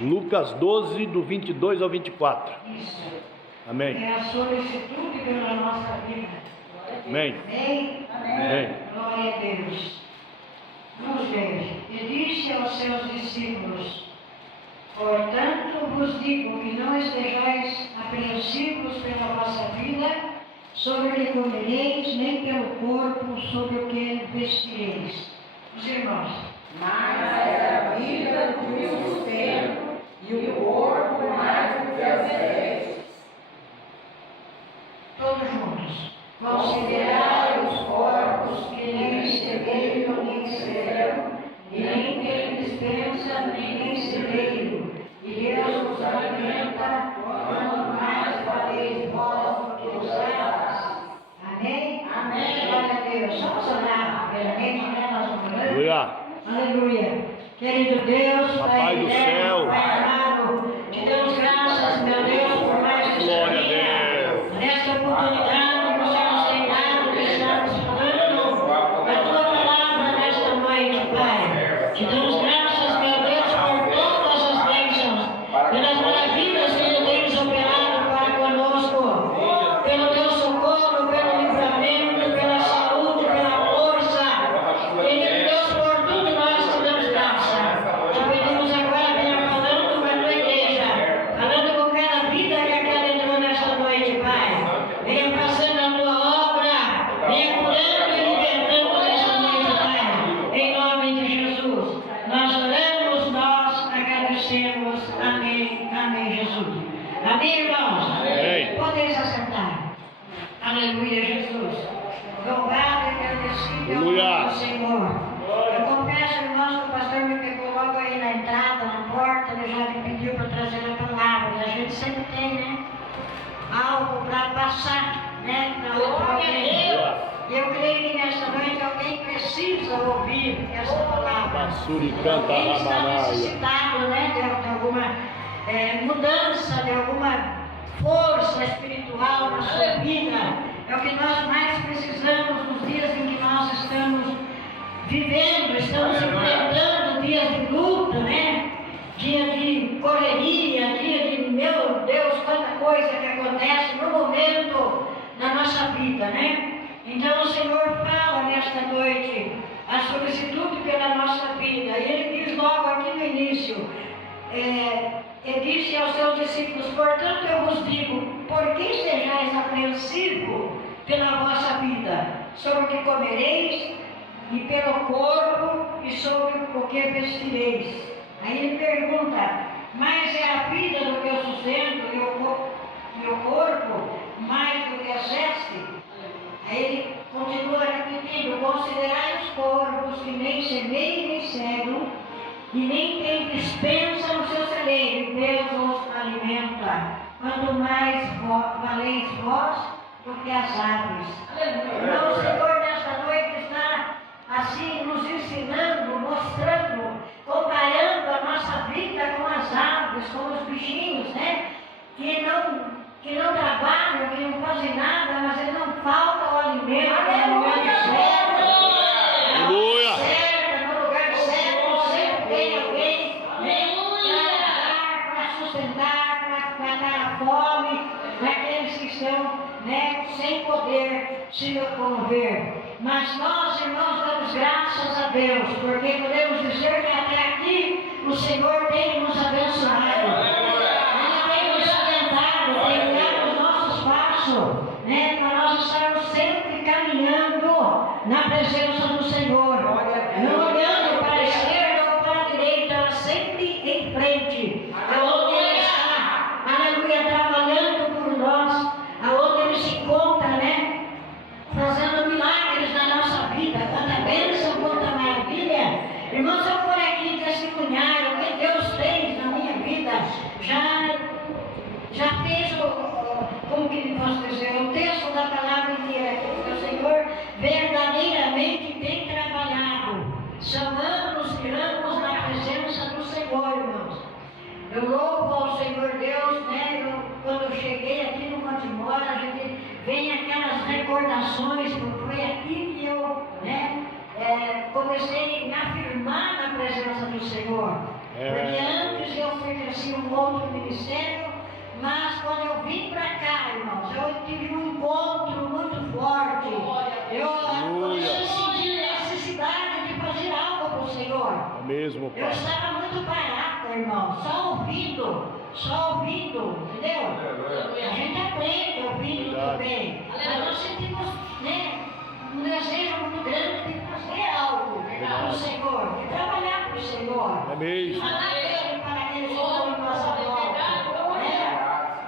Lucas 12, do 22 ao 24. Isso. Amém. É a solicitude pela nossa vida. Amém. Amém? Amém. Glória a Deus. Vamos ver. E disse aos seus discípulos: portanto vos digo que não estejais apreensivos pela vossa vida, sobre o que comereis, nem pelo corpo, sobre o que vestireis. Os irmãos. Mais é a vida do que o sustento, e o corpo mais do que as vestes. Todos juntos. Considerai os corpos que nem semeiam, nem semeram, e nem têm dispensa, nem celeiro, e Deus os alimenta, quanto mais valeis vós do que os aves. Amém? Amém. Glória a Deus. Vamos orar, primeiramente, né? Nós vamos orar. Aleluia. Aleluia. Querido Deus, Papai do céu, Pai amado, te damos graças, meu Deus, por mais esse glória a dia. Deus. Nesta oportunidade que você nos tem dado de estarmos falando a tua palavra nesta noite, Pai. Te damos graças, meu Deus, por todas as bênçãos, pelas maravilhas que tu tens operado para conosco, pelo teu socorro, pelo livramento, pela saúde, pela força. Querido Deus, por tudo nós te damos graça. Te pedimos agora, venha falando com a tua igreja, falando com cada vida que aquela entrou nesta noite, Pai. Venha fazendo a tua obra, venha curando e libertando nesta noite, Pai. Em nome de Jesus. Nós oramos, nós agradecemos. Amém. Amém, Jesus. Amém, irmãos? Amém. Podem se assentar. Aleluia, Jesus. Louvado e agradecido é o Aleluia. nome do Senhor. Eu confesso, irmãos, que o pastor me pegou logo aí na entrada, na porta, ele já me pediu para trazer a palavra. E a gente sempre tem, né? Algo para passar, né? Para outro alguém. E eu creio que nesta noite alguém precisa ouvir essa palavra. Basuri canta Alguém está ramanaia. necessitado, né? De alguma mudança, de alguma força espiritual na sua vida. É o que nós mais precisamos nos dias em que nós estamos vivendo, estamos enfrentando dias de luta, né? Dia de correria, dia de, meu Deus, quanta coisa que acontece no momento da nossa vida, né? Então o Senhor fala nesta noite a solicitude pela nossa vida. E Ele diz logo aqui no início, Ele disse aos seus discípulos: portanto eu vos digo, por que sejais apreensivos pela vossa vida, sobre o que comereis, e pelo corpo, e sobre o que vestireis. Aí ele pergunta: mais é a vida do que o sustento, e o corpo mais do que as vestes? Aí ele continua repetindo: considerai os corpos que nem semeiam nem cegam, e nem tem dispensa no seu celeiro, e Deus os alimenta. Quanto mais valeis vós do que as aves. Então o Senhor nesta noite está assim nos ensinando, mostrando, comparando a nossa vida com as aves, com os bichinhos, né? Que não trabalham, que não fazem nada, mas ele não falta o alimento no lugar certo. Aleluia. No lugar certo, sempre tem alguém para sustentar, para matar a fome, daqueles que estão, né, sem poder se locomover. Mas nós, irmãos, damos graças a Deus, porque podemos dizer que até aqui o Senhor tem nos abençoado. Né, para nós estarmos sempre caminhando na presença do Senhor, não olhando para a esquerda ou para a direita, mas sempre em frente, aonde Ele está, aleluia, trabalhando por nós, aonde Ele se encontra, né, fazendo milagres na nossa vida, quanta bênção, quanta maravilha. Irmãos, eu por aqui testemunhar o que Deus fez na minha vida, já fez como que posso dizer, o texto da palavra inteira aqui, porque o Senhor verdadeiramente tem trabalhado. São anos e anos na presença do Senhor, irmãos. Eu louvo ao Senhor Deus, né? Quando eu cheguei aqui no Monte Mora, a gente vem aquelas recordações, porque foi aqui que eu, né, comecei a me afirmar na presença do Senhor. Porque antes de eu mesmo, Eu Pai. estava muito parada, irmão, só ouvindo, entendeu? A gente aprende ouvindo Verdade. também. Mas nós sentimos, né, um desejo muito grande de fazer algo para o Senhor, de trabalhar para o Senhor. É mesmo. Falar dele para aqueles que estão em nossa volta.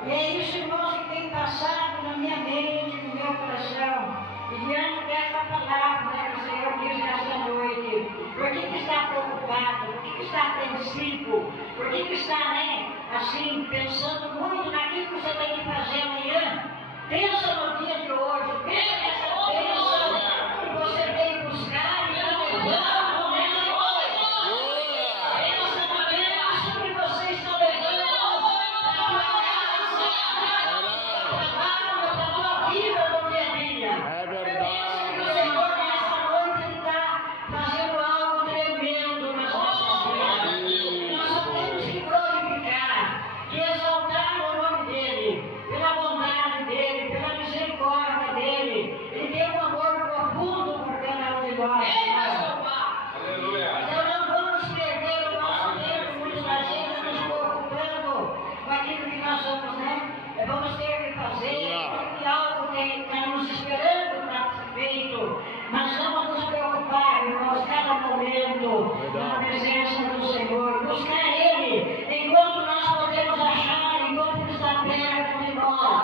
E é isso, irmãos, que tem passado na minha mente, no meu coração. E diante dessa palavra, né, que o Senhor diz nesta noite, por que está preocupado? Por que está apreensivo? Por que está, né, assim, pensando muito naquilo que você tem que fazer amanhã? Pensa no dia de hoje, pensa nessa bênção que você veio buscar e não levando nessa noite. Pensa na bênção que você está levando para a tua casa, para o trabalho, para a tua vida no dia a dia. É verdade. Pensa que o Senhor nessa noite Ele está fazendo algo tremendo nas nossas vidas. Nós só temos que glorificar, que exaltar o nome dEle, pela bondade dEle, pela misericórdia dEle. Ele tem um amor profundo por cada um de nós. Então não vamos perder o nosso tempo, muitas das vezes, nos preocupando com aquilo que nós vamos, né? Vamos ter que fazer, porque algo está nos esperando para ser feito. Mas vamos nos preocupar, irmãos, cada momento, na presença do Senhor, buscar Ele, enquanto nós podemos achar, enquanto Ele está perto de nós.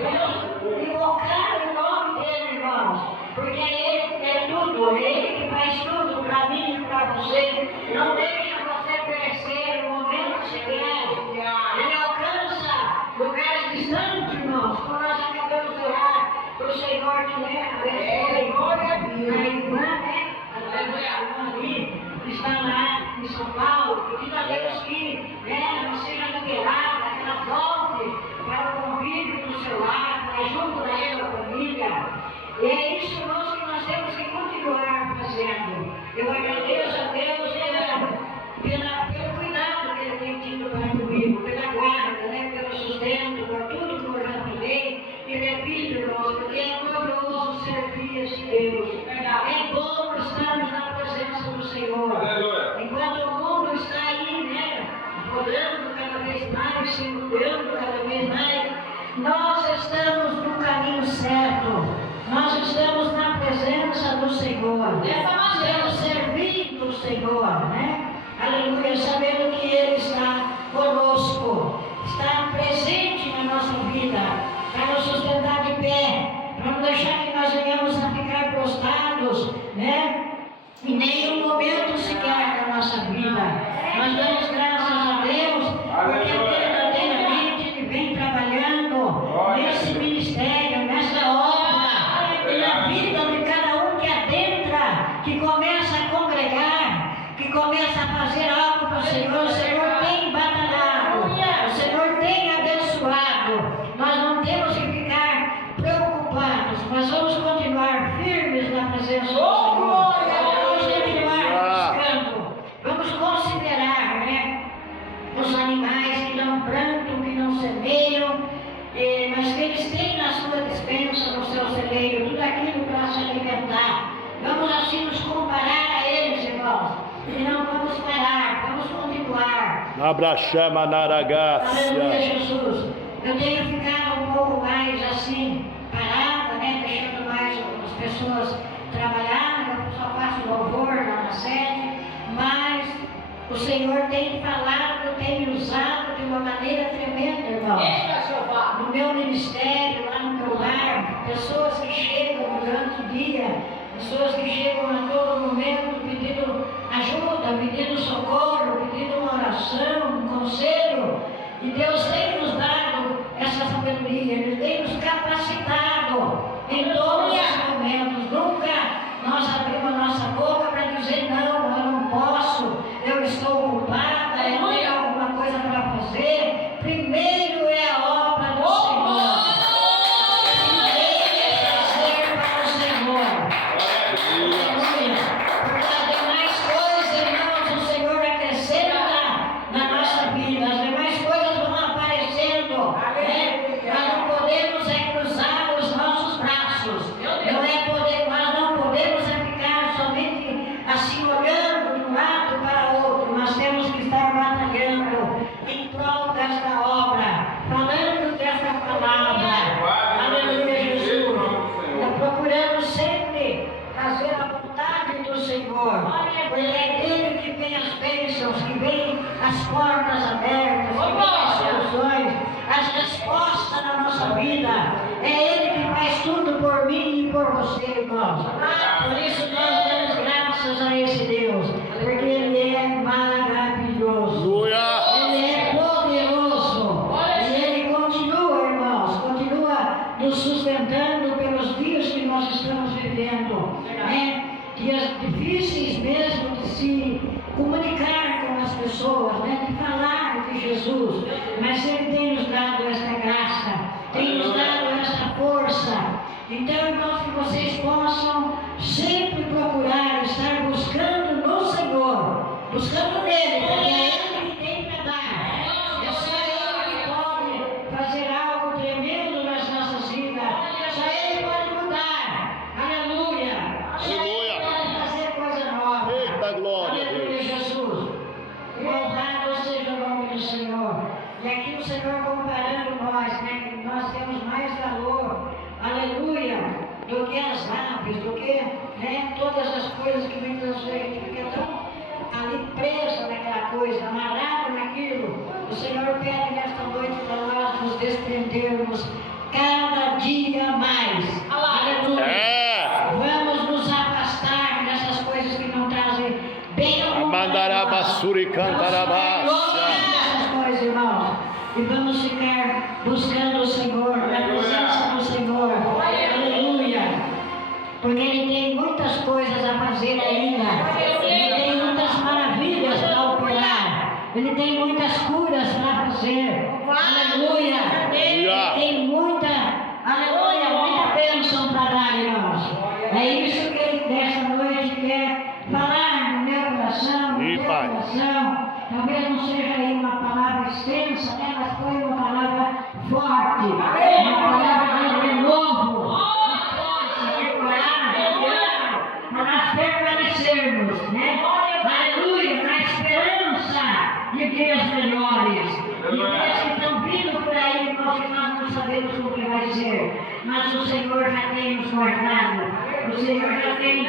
Vamos invocar o nome dEle, irmãos, porque Ele que é tudo, Ele que faz tudo para mim e para você. Não deixa você perecer no momento chegar. Ele alcança lugares distantes, irmãos, como nós acabamos de orar para o Senhor que a irmã, né? A irmã ali, que está lá em São Paulo, pedindo a Deus que ela seja liberada, que ela volte para o convívio do seu lar, para junto da sua família. E é isso, irmãos, que nós temos que continuar fazendo. Eu agradeço a Deus pelo cuidado que Ele tem tido para comigo, pela guarda, né, pelo sustento, por tudo que eu já falei. E repito, irmãos, porque é glorioso servir esse Deus. É bom estarmos na presença do Senhor. Enquanto o mundo está aí, né, rodando cada vez mais, se mudando cada vez mais, nós estamos no caminho certo. Nós estamos na presença do Senhor. Estamos servindo o Senhor, né? Aleluia, sabendo que Ele está conosco, está presente na nossa vida, para nos sustentar de pé, para não deixar que nós venhamos a ficar prostrados, né? Em nenhum momento sequer da nossa vida. Nós damos graças a Deus, porque verdadeiramente Ele vem trabalhando nesse ministério, nessa obra, e na vida de cada um que adentra, que começa a congregar, que começa a fazer algo para o Senhor. O Senhor tem batalhado, o Senhor tem abençoado. Nós não temos que ficar preocupados, mas vamos continuar firmes na presença do Senhor. Vamos continuar buscando, vamos considerar, né, os animais que não plantam, que não semeiam, mas que eles têm na sua despensa, no seu celeiro, tudo aquilo para se alimentar. Vamos assim nos comparar a eles, irmãos, e não vamos parar, vamos continuar. Abraxama Aleluia, Naragácia. Jesus. Eu tenho ficado um pouco mais assim, parada, né, deixando mais as pessoas trabalharem. Eu só faço louvor lá na sede, mas o Senhor tem falado, tem me usado de uma maneira tremenda, irmão. No meu ministério, lá no meu lar, pessoas que chegam durante o dia, pessoas que chegam a todo momento pedindo ajuda, pedindo socorro, pedindo uma oração, um conselho. E Deus tem nos dado essa sabedoria, Ele tem nos capacitado em todos os momentos. Nunca nós abrimos a nossa boca para dizer não, eu não posso, eu estou ocupada, eu tenho alguma coisa para fazer. Primeiro é a obra do Senhor. Primeiro é fazer para o Senhor. Aleluia. Porque as demais coisas, irmãos, o Senhor acrescenta na nossa vida. As demais coisas vão portas abertas, que tem as soluções, as respostas na nossa vida. É Ele que faz tudo por mim e por você, irmãos. Por isso nós damos graças a esse Deus, porque Ele é maravilhoso. Aleluia. Ele é poderoso. E Ele continua, irmãos, continua nos sustentando pelos dias que nós estamos vivendo, né? Dias difíceis mesmo de se comunicar com as pessoas, né? De falar de Jesus. Mas Ele tem nos dado esta graça, tem nos dado esta força. Então, irmãos, que vocês possam sempre procurar estar buscando no Senhor, buscando nele, porque é Ele que tem para dar. É só Ele que pode fazer algo tremendo nas nossas vidas. Só Ele pode mudar. Aleluia. Só Ele pode fazer coisa nova. Eita glória a Aleluia, Deus. Jesus. Louvado seja o nome do Senhor. E aqui o Senhor comparando nós, né? Que nós temos mais valor, aleluia, do que as aves, do que, né, todas as coisas que muitas vezes a gente fica tão ali presa naquela coisa, amarrado naquilo. O Senhor pede nesta noite para nós nos desprendermos cada dia mais. Aleluia. É. Vamos nos afastar dessas coisas que não trazem bem ao mundo. Amandarabasuri cantarabasha. Essas coisas, irmãos. E vamos ficar buscando o Senhor, na presença do Senhor. Aleluia. Porque Ele tem muitas coisas a fazer ainda. Ele tem muitas maravilhas para operar. Ele tem muitas curas para fazer. Aleluia. Ele tem muita, aleluia, muita bênção para dar, irmãos. É isso que Ele dessa noite quer falar no meu coração, no E teu Pai. coração. Talvez não seja aí uma palavra extensa, né? Mas foi uma palavra forte, uma palavra de renovo, de força, de coragem, para nós permanecermos, né? Aleluia, na esperança de dias melhores, de dias que estão vindo por aí, irmãos, que nós não sabemos como que vai ser, mas o Senhor já tem nos guardado, o Senhor já tem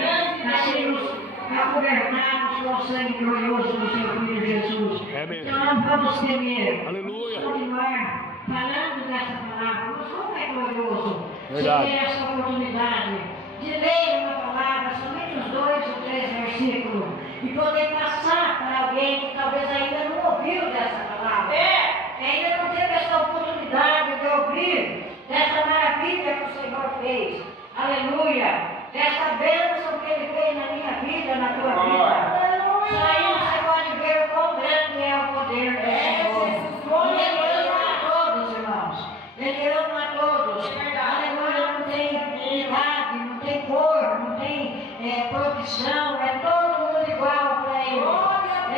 assim nos governados com o sangue glorioso do seu Filho Jesus. É mesmo. Então não vamos temer. Aleluia. Vamos continuar falando dessa palavra. Mas como é glorioso Verdade. ter essa oportunidade de ler uma palavra, somente os 2 ou 3 versículos, e poder passar para alguém que talvez ainda não ouviu dessa palavra. Que ainda não teve essa oportunidade de ouvir dessa maravilha que o Senhor fez. Aleluia. Dessa bênção que Ele fez na minha vida, na tua vida. Só aí você pode ver o quão grande é o poder do Senhor. E Ele ama a todos, irmãos. Ele ama a todos. Aleluia, não tem idade, não tem cor, não tem profissão. É todo mundo igual para Ele.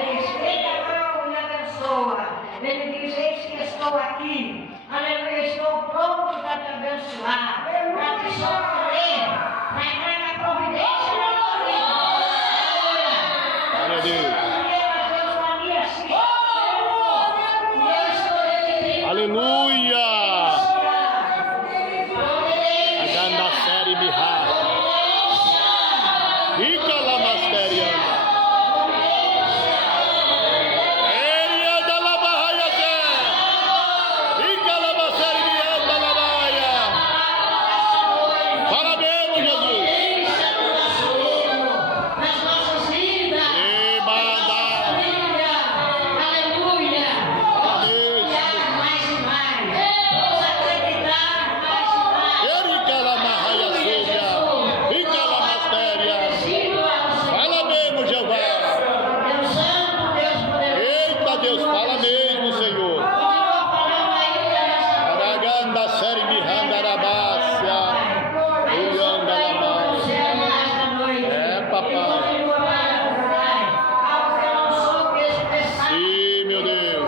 Ele estende a mão e abençoa. Ele diz: eis que estou aqui. Aleluia, estou pronto para te abençoar, para te socorrer, para entrar na providência da tua vida. Glória a Deus. Aleluia. Aganda série bihar. Ika la masteriana. Eria da la bahaya te. Ika la maseri bianda la bahaya. Parabéns, Jesus. Nas nossas vidas. E manda. Aleluia. Confiar mais e mais. Vamos acreditar mais e mais. Erika la mahaya suga. Ika la masteria. Sigo ao Senhor. Fala mesmo, Jeová. Deus Santo, Deus poderoso. Eita Deus, fala mesmo, Senhor. Continua falando ainda nessa noite. Araganda série bihanda arabácia. Uganda la mahaya. É, papai. Sim, meu Deus.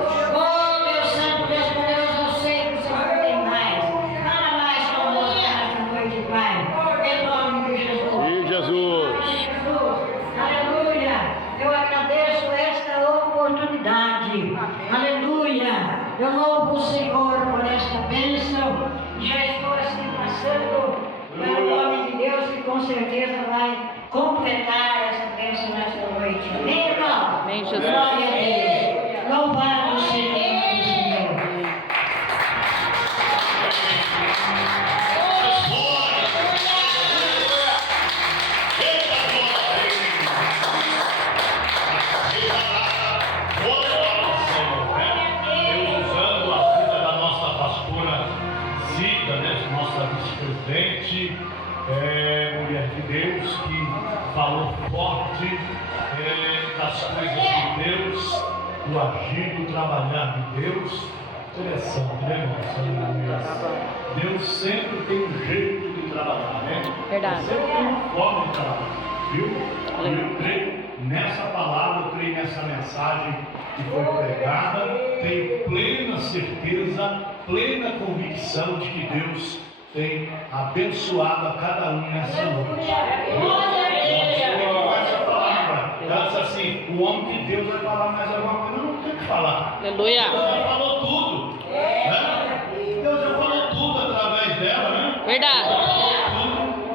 Sim, Jesus. Aleluia. Eu agradeço esta oportunidade. Aleluia. Eu louvo o Senhor por esta bênção. Já estou assim passando para o nome de Deus, que com certeza vai completar essa bênção nesta noite. Amém, irmão? Amém, Jesus. Glória a Deus. Louvado seja mulher de Deus, que falou forte das coisas de Deus, do agir, do trabalhar de Deus. Interessante, né, irmãos? Deus sempre tem um jeito de trabalhar, né? Verdade. Sempre tem uma forma de trabalhar, viu? Eu creio nessa palavra, eu creio nessa mensagem que foi pregada, tenho plena certeza, plena convicção de que Deus tem abençoado a cada um nessa noite. Essa palavra, ela diz assim: o homem de Deus vai falar mais alguma coisa, eu não tenho que falar. Aleluia. Deus já falou tudo, né? Deus já falou tudo através dela, né? Verdade.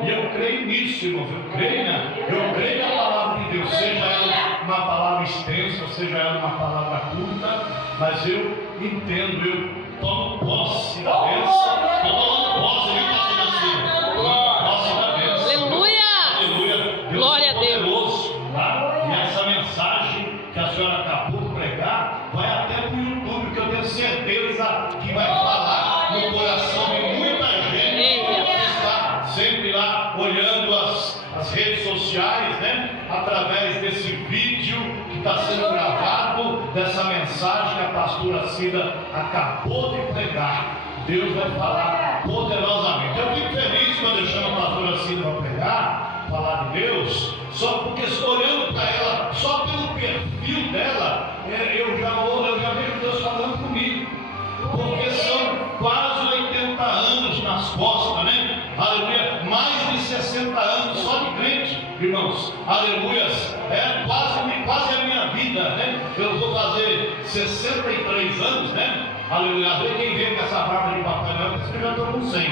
E eu creio nisso, irmãos. Eu creio na palavra de Deus, seja ela uma palavra extensa, seja ela uma palavra curta, mas eu entendo, eu tomo posse da bênção, eu tomo posse, ele está sendo assim, tomo posse da bênção. Aleluia. Glória a Deus. Poderoso, tá? E essa mensagem que a senhora acabou de pregar vai até para o YouTube, que eu tenho certeza que vai falar no coração de muita gente que está sempre lá olhando as redes sociais, né? Através desse vídeo que está sendo gravado, dessa mensagem que a pastora Cida acabou de pregar. Deus vai falar poderosamente. Eu fico feliz quando eu chamo a pastora Cida para pregar, falar de Deus, só porque olhando para ela, só pelo perfil dela, eu já vejo Deus falando comigo, porque são quase 80 anos nas costas, né? Aleluia, mais de 60 anos só de crente, irmãos, aleluias, quase a minha vida, né? Eu vou fazer 63 anos, né? Aleluia, quem vem com essa barba de Papai Noel, porque eu já estou com 100,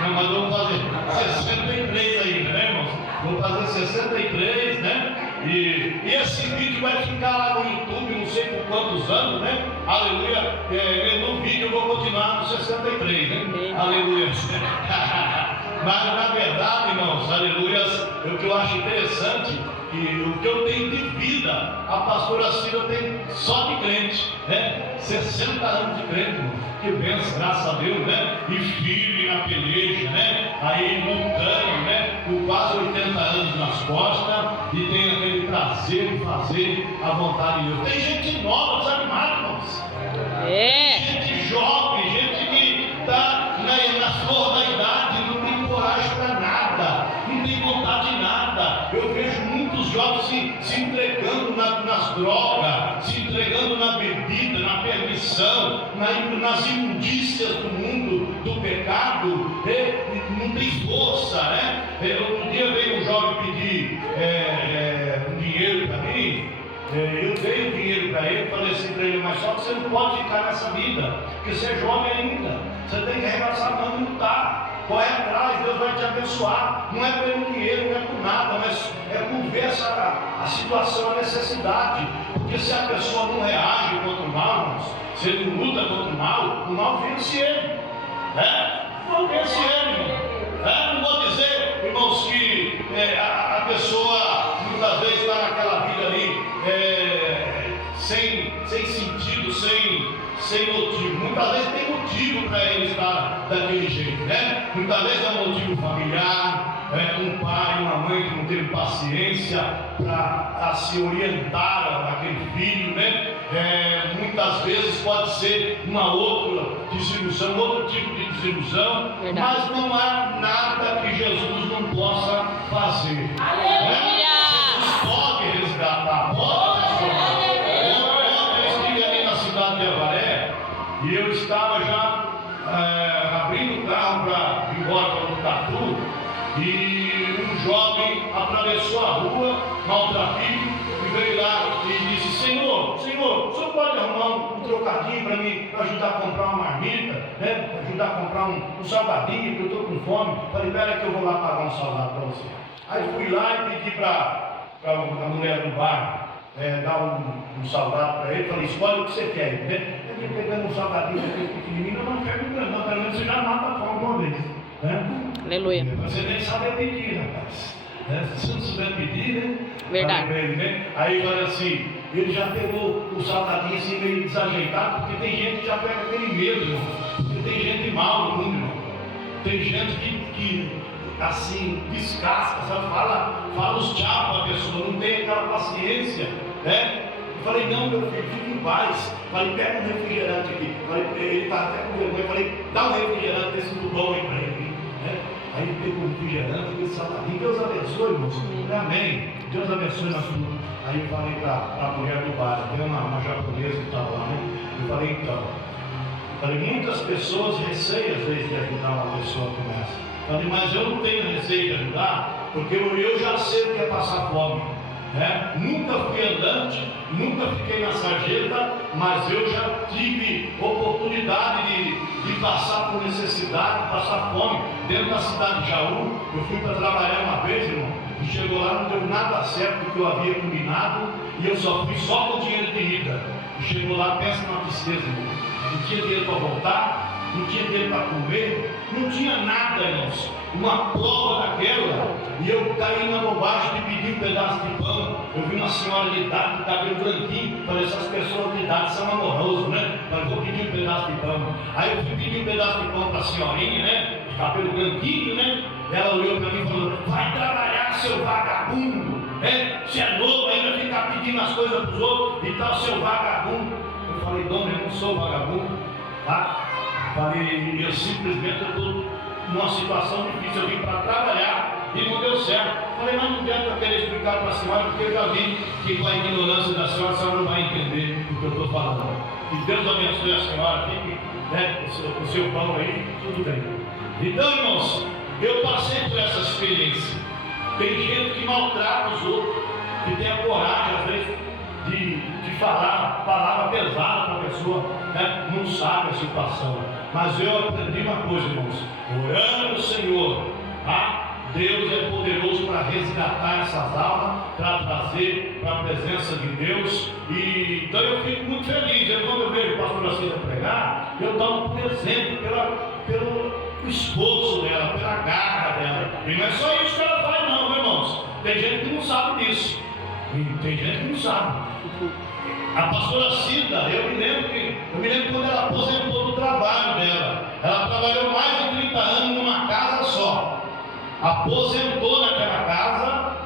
não, mas eu vou fazer 63 ainda, né, irmãos? Vou fazer 63, né? E esse vídeo vai ficar lá no YouTube, não sei por quantos anos, né? Aleluia. No vídeo eu vou continuar no 63, né? Aleluia. Mas na verdade, irmãos, aleluias, o que eu acho interessante, que o que eu tenho de vida, a pastora Cida tem só de crente, né? 60 anos de crente, irmão. Que benção, graças a Deus, né? E firme na peleja, né? Aí lutando, né? Com quase 80 anos nas costas, e tem aquele prazer de fazer a vontade de Deus. Tem gente nova, desanimada, irmãos. Gente jovem, gente que está na flor da idade, não tem coragem para nada, não tem vontade de nada. Eu vejo muitos jovens se entregando nas drogas, se entregando na bebida, na permissão, nas imundícias do mundo, do pecado, não tem força, né? Outro dia veio um jovem pedir um dinheiro para mim. Eu dei o dinheiro para ele, falei assim para ele: mas só que você não pode ficar nessa vida, porque você é jovem ainda, você tem que arregaçar a mão e lutar, corre atrás, Deus vai te abençoar. Não é pelo dinheiro, não é por nada, mas é por ver a situação, a necessidade. Porque se a pessoa não reage contra o mal, irmãos, se ele não luta contra o mal vence ele, né? O mal vence ele, irmão. Não vou dizer, irmãos, que a pessoa muitas vezes está naquela vida ali sem sentido, sem motivo. Muitas vezes tem motivo para ele estar daquele jeito, né? Muitas vezes é um motivo familiar, um pai, uma mãe que não teve paciência para se orientar aquele filho, né? Muitas vezes pode ser uma outra desilusão, outro tipo de desilusão, mas não há nada que Jesus não possa fazer. Né? Jesus pode resgatar, pode transformar. Eu estive ali na cidade de Avaré e eu estava já abrindo o carro para ir embora para o Tatu, e um jovem atravessou a rua, maltrapilho, e veio lá e disse: Senhor, o senhor pode arrumar um trocadinho para me ajudar a comprar uma marmita, né? Ajudar a comprar um salgadinho, porque eu estou com fome. Falei: pera que eu vou lá pagar um salgado para você. Aí fui lá e pedi para a mulher do bar dar um salgado para ele. Falei: escolhe o que você quer, né? Ele pegando um salgadinho daquele pequenininho: eu não pego um grandão, pelo menos você já mata a fome uma vez, né? Aleluia. Você nem sabe pedir, rapaz. Se você não souber pedir, né? Verdade. Né? Aí fala assim, ele já pegou o salgadinho assim meio desajeitado, porque tem gente que já pega aquele medo, irmão. Porque tem gente mal no mundo, irmão. Tem gente que assim, descasca, sabe? Fala os diabos da pessoa, não tem aquela paciência, né? Eu falei, não, meu filho, fique em paz. Falei, pega um refrigerante aqui. Falei, ele está até com vergonha. Falei, dá um refrigerante desse do bom aí para ele, né? Aí ele pegou um refrigerante e disse, Deus abençoe, irmãos. Amém. Deus abençoe na sua. Aí eu falei para a mulher do bar, tem uma japonesa que estava lá, né? Eu falei, então. Falei, muitas pessoas receiam às vezes de ajudar uma pessoa como essa. Falei, mas eu não tenho receio de ajudar, porque eu já sei o que é passar fome, né? Nunca fui andante, nunca fiquei na sarjeta, mas eu já tive oportunidade de passar por necessidade, passar fome. Dentro da cidade de Jaú, eu fui para trabalhar uma vez, irmão, e chegou lá, não deu nada certo do que eu havia combinado, e eu só fui só com dinheiro de ida. E chegou lá, pensa numa tristeza, irmão. Não tinha dinheiro para voltar, não tinha dinheiro para comer, não tinha nada, irmãos. Uma prova daquela, e eu caí na bobagem de pedir um pedaço de pão. Eu vi uma senhora de idade, de cabelo branquinho. Falei, essas pessoas de idade são amorosas, né? Mas vou pedir um pedaço de pão. Aí eu fui pedir um pedaço de pão para a senhorinha, né? De cabelo branquinho, né? Ela olhou para mim e falou, vai trabalhar, seu vagabundo, né? Você é novo, ainda fica pedindo as coisas para os outros e tal, seu vagabundo. Eu falei, dona, eu não sou vagabundo, tá? Falei, eu simplesmente estou numa situação difícil, eu vim para trabalhar e não deu certo. Falei, mas não adianta eu querer explicar para a senhora, porque eu já vi que com a ignorância da senhora, a senhora não vai entender o que eu estou falando. E Deus abençoe a senhora, fique, né, o seu pão aí, tudo bem. Então, irmãos, eu passei por essa experiência. Tem gente que maltrata os outros, que tem a coragem, às vezes, de falar palavra pesada para a pessoa, né? Não sabe a situação. Mas eu aprendi uma coisa, irmãos, orando ao Senhor, tá? Deus é poderoso para resgatar essas almas, para trazer para a presença de Deus. E então eu fico muito feliz. Quando eu vejo a pastora Cida pregar, eu tomo por exemplo pelo esforço dela, pela garra dela. E não é só isso que ela faz, não, irmãos. Tem gente que não sabe disso. E tem gente que não sabe. A pastora Cida, eu me lembro quando ela aposentou do trabalho dela. Ela trabalhou mais de 30 anos numa casa só. Aposentou naquela casa.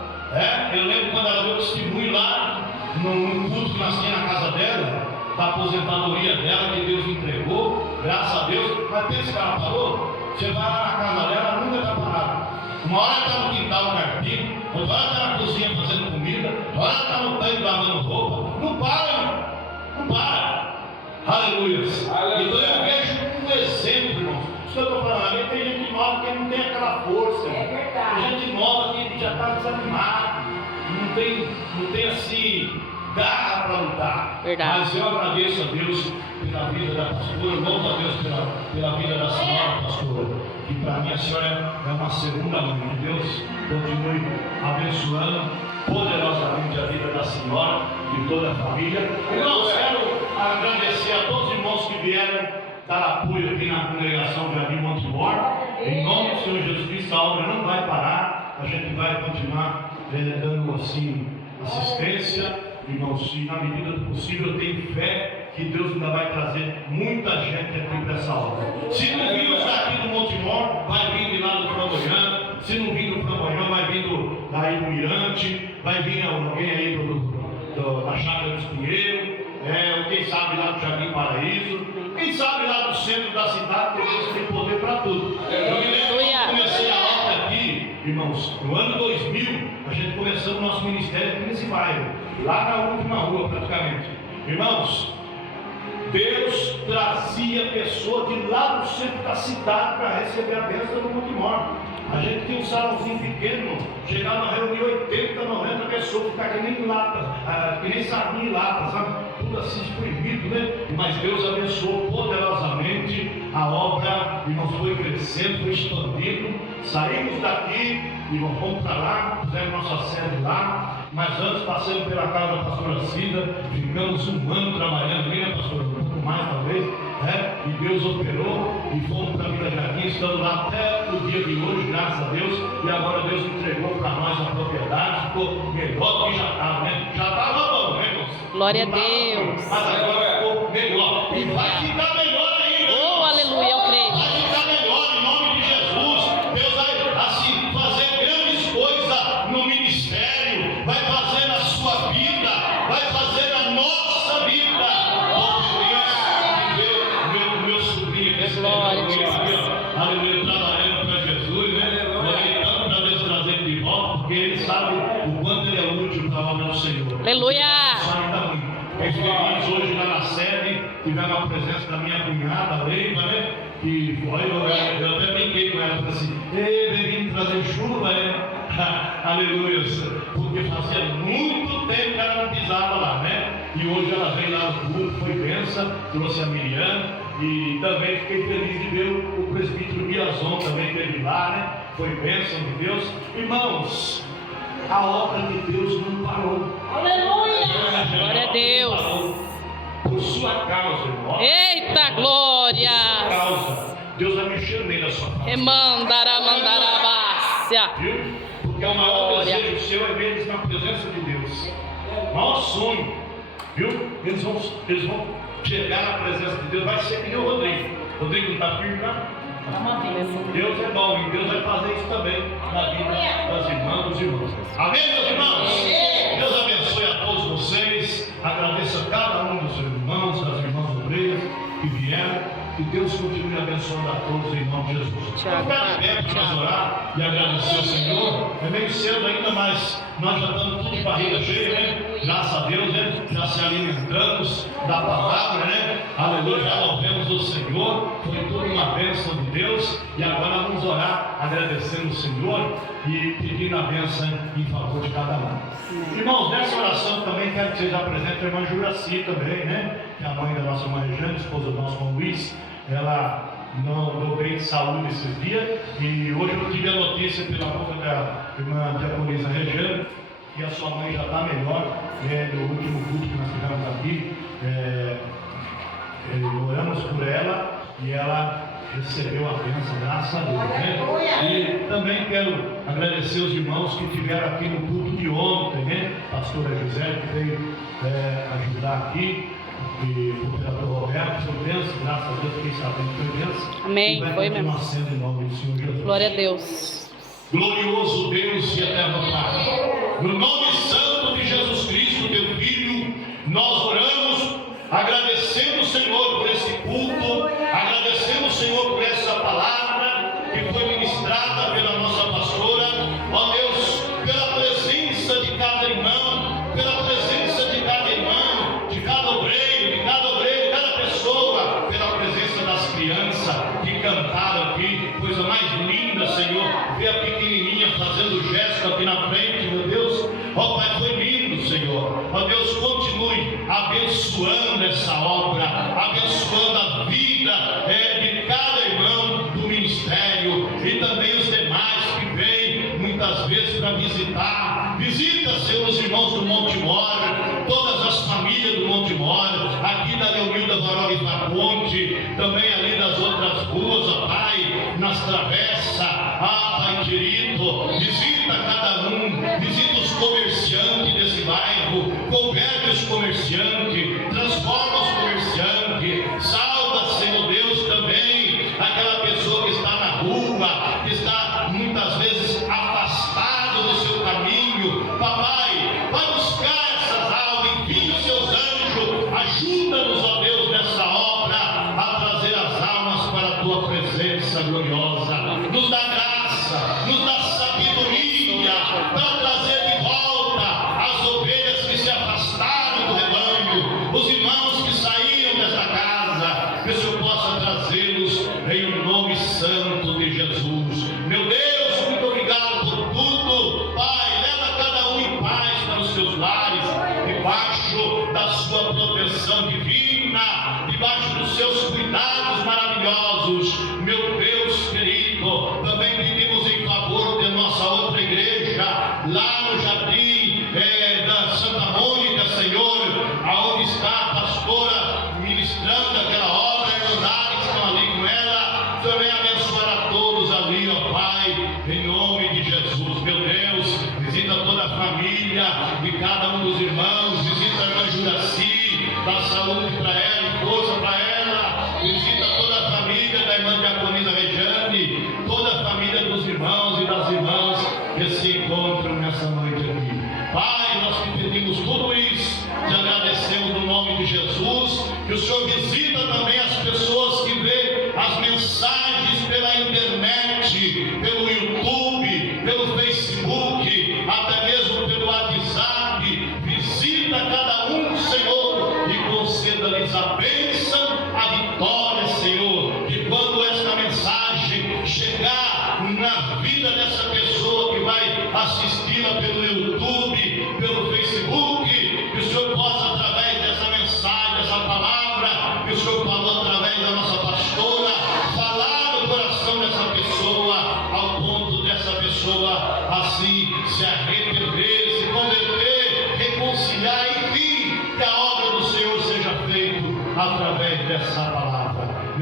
Eu lembro quando ela deu testemunho lá, num culto que nós tínhamos na casa dela, da aposentadoria dela, que Deus entregou, graças a Deus. Mas pensa que ela parou? Você vai lá na casa dela, ela nunca está parada. Uma hora ela está no quintal carpinho, outra hora está na cozinha fazendo comida, outra hora está no tanque lavando roupa. Não para, irmão. Não para. Aleluia. Então eu vejo um exemplo, irmão. Isso que eu estou falando, ali tem gente nova que não tem aquela força. É verdade. Tem gente nova que já está desanimada. Não tem assim garra para lutar. Verdade. Mas eu agradeço a Deus pela vida da pastora, louvo a Deus pela vida da senhora pastora. E para mim a senhora é uma segunda mãe. Que Deus continue abençoando poderosamente a vida da senhora e toda a família. Irmãos, quero agradecer a todos os irmãos que vieram dar apoio aqui na congregação de Jardim Montemor. Em nome do Senhor Jesus Cristo, a obra não vai parar. A gente vai continuar dando assim assistência. Irmãos, e na medida do possível eu tenho fé que Deus ainda vai trazer muita gente aqui para essa obra. Se não vir os daqui do Montemor, vai vir de lá do Flamboyant. Se não vir do Flamboyant, vai vir daí do Mirante, vai vir alguém aí da Chácara dos Pinheiros, ou quem sabe lá do Jardim Paraíso, quem sabe lá do centro da cidade, porque Deus tem poder para tudo. Eu me lembro quando comecei a obra aqui, irmãos, no ano 2000, a gente começou o nosso ministério aqui nesse bairro, lá na última rua praticamente. Irmãos, Deus trazia pessoas de lá do centro da cidade para receber a bênção do Montemor. A gente tinha um salãozinho pequeno, chegava na reunião 80, 90 pessoas, ficar que nem latas, que nem sardinha em lata, sabe? Tudo assim espremido, né? Mas Deus abençoou poderosamente a obra, irmãos, foi crescendo, foi expandindo. Saímos daqui, irmãos, fomos para lá, fizemos nossa sede lá. Mas antes passamos pela casa da pastora Cida, ficamos um ano trabalhando, nem a pastora, um pouco mais talvez, né? E Deus operou e fomos para a Vila Jardim, estamos lá até o dia de hoje, graças a Deus, e agora Deus entregou para nós a propriedade, ficou melhor do que já estava, né? Já estava bom, né, irmãos? Glória a Deus. Mas agora ficou melhor. E vai ficar melhor ainda. Oh, aleluia, eu creio. Vai ficar melhor em nome de Jesus. Deus vai assim Fiquei feliz hoje lá na sede, tivemos a presença da minha cunhada, Leiva, né? E foi, eu até brinquei com ela, falei assim, vem trazer chuva, né? Aleluia, porque fazia muito tempo que ela não pisava lá, né? E hoje ela veio lá no culto, foi benção, trouxe a Miriam, e também fiquei feliz de ver o presbítero Biazon também teve lá, né? Foi bênção de Deus. Irmãos, a obra de Deus não parou. Aleluia! Glória a Deus. Por sua causa, irmão. Eita glória! Por sua causa. Deus vai mexer no meio da sua casa. Remandarabácia. Viu? Porque o maior desejo seu é ver eles na presença de Deus. O maior sonho, viu? Eles vão chegar na presença de Deus. Vai ser que nem o Rodrigo. Rodrigo não está firme, não? Deus é bom e Deus vai fazer isso também na vida das irmãs, dos irmãos. Amém, meus irmãos? Deus abençoe a todos vocês. Agradeço a cada um dos irmãos, das irmãs obreiras que vieram. Que Deus continue abençoando a todos em nome de Jesus. Vamos ficar de pé para nós orar e agradecer ao Senhor. É meio cedo ainda, mas nós já estamos tudo de barriga cheia, né? Graças a Deus, né? Já se alimentamos da palavra, né? Aleluia, já louvemos o Senhor. Foi tudo uma bênção de Deus. E agora vamos orar agradecendo o Senhor e pedindo a bênção em favor de cada um. Irmãos, nessa oração também quero que vocês apresentem a irmã Juraci também, né? Que é a mãe da nossa irmã Rejane, esposa do nosso irmão Luiz. Ela não deu bem de saúde esses dias. E hoje eu tive a notícia pela boca da irmã Diaconisa Rejane que a sua mãe já está melhor, né? No último culto que nós tivemos aqui, oramos por ela e ela recebeu a bênção, graças a Deus, né? E também quero agradecer os irmãos que estiveram aqui no culto de ontem, né? Pastora José, que veio ajudar aqui, e o vereador Roberto, foi bênção, graças a Deus, fiquei sabendo que foi bênção. Amém, foi mesmo. Em nome do Senhor Jesus. Glória a Deus. Glorioso Deus e eterno Pai, no nome santo de Jesus Cristo, teu Filho, nós oramos, agradecendo o Senhor por esse culto, agradecendo o Senhor por essa palavra que foi ministrada pela nossa pastora. Ó Deus, pela presença de cada irmão, pela presença de cada irmão, de cada obreiro, cada pessoa, pela presença das crianças que cantaram aqui, coisa mais linda, Senhor, ver a pequenininha fazendo gesto aqui na frente, meu Deus. Ó Pai, foi lindo, Senhor. Ó Deus, continue abençoando essa obra, abençoando a vida de cada irmão do ministério e também os demais que vêm muitas vezes para visitar. Visita, Senhor, os irmãos do Monte Mor, todas as famílias do Monte Mor, aqui da Leonilda Varoli da Ponte, também ali das outras ruas, ó Pai, nas travessas. Pai querido, visita cada um, visita os comerciantes desse bairro, converte os comerciantes, transforma os comerciantes, salva, Senhor Deus, também aquela pessoa que está na rua, que está muitas vezes afastado do seu caminho. Papai, vai buscar essas almas, envia os seus anjos, ajuda-nos, ó Deus, nessa obra, a trazer as almas para a tua presença gloriosa. Nos dá graça, nos dá sabedoria para trazer de volta as ovelhas que se afastaram do rebanho, os irmãos que saíram desta casa, que o Senhor possa trazê-los em o nome santo de Jesus. Meu Deus, muito obrigado por tudo. Pai, leva cada um em paz para os seus lares, debaixo da sua proteção divina, debaixo dos seus cuidados maravilhosos. Meu Deus querido, também pedimos em favor de nossa outra igreja, lá no jardim da Santa Mônica, Senhor, aonde está a pastora ministrando aquela obra, irmãos que estão ali com ela. Senhor, venha abençoar a todos ali, ó Pai, em nome de Jesus. Meu Deus, visita toda a família de cada um dos irmãos, visita a irmã Juraci, dá saúde para ela, força para ela, visita toda a família da irmã Diaconisa Rejane, toda a família dos irmãos e das irmãs que se encontram nessa noite aqui. Pai, nós te pedimos tudo isso, te agradecemos no nome de Jesus, que o Senhor visita também as pessoas que vê as mensagens pela internet, pelo YouTube, pelo Facebook, até mesmo pelo WhatsApp. Visita cada um, Senhor,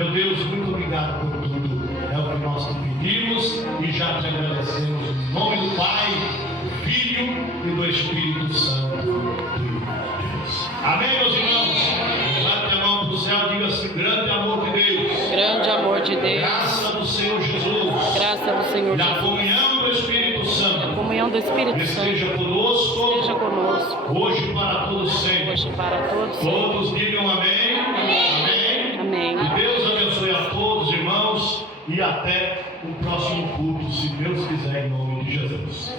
Meu Deus, muito obrigado por tudo. É o que nós te pedimos e já te agradecemos em nome do Pai, do Filho e do Espírito Santo de Deus. Amém, meus irmãos? Levante a mão para o céu e diga assim: grande amor de Deus. Grande amor de Deus. Graça do Senhor Jesus. Graça do Senhor E a Jesus. comunhão do Espírito Santo. Comunhão do Espírito Santo. Esteja conosco. Esteja conosco. Hoje para todos sempre. Hoje para todos. Todos digam amém. Amém. Amém. E Deus abençoe a todos, irmãos. E até o próximo culto, se Deus quiser, em nome de Jesus.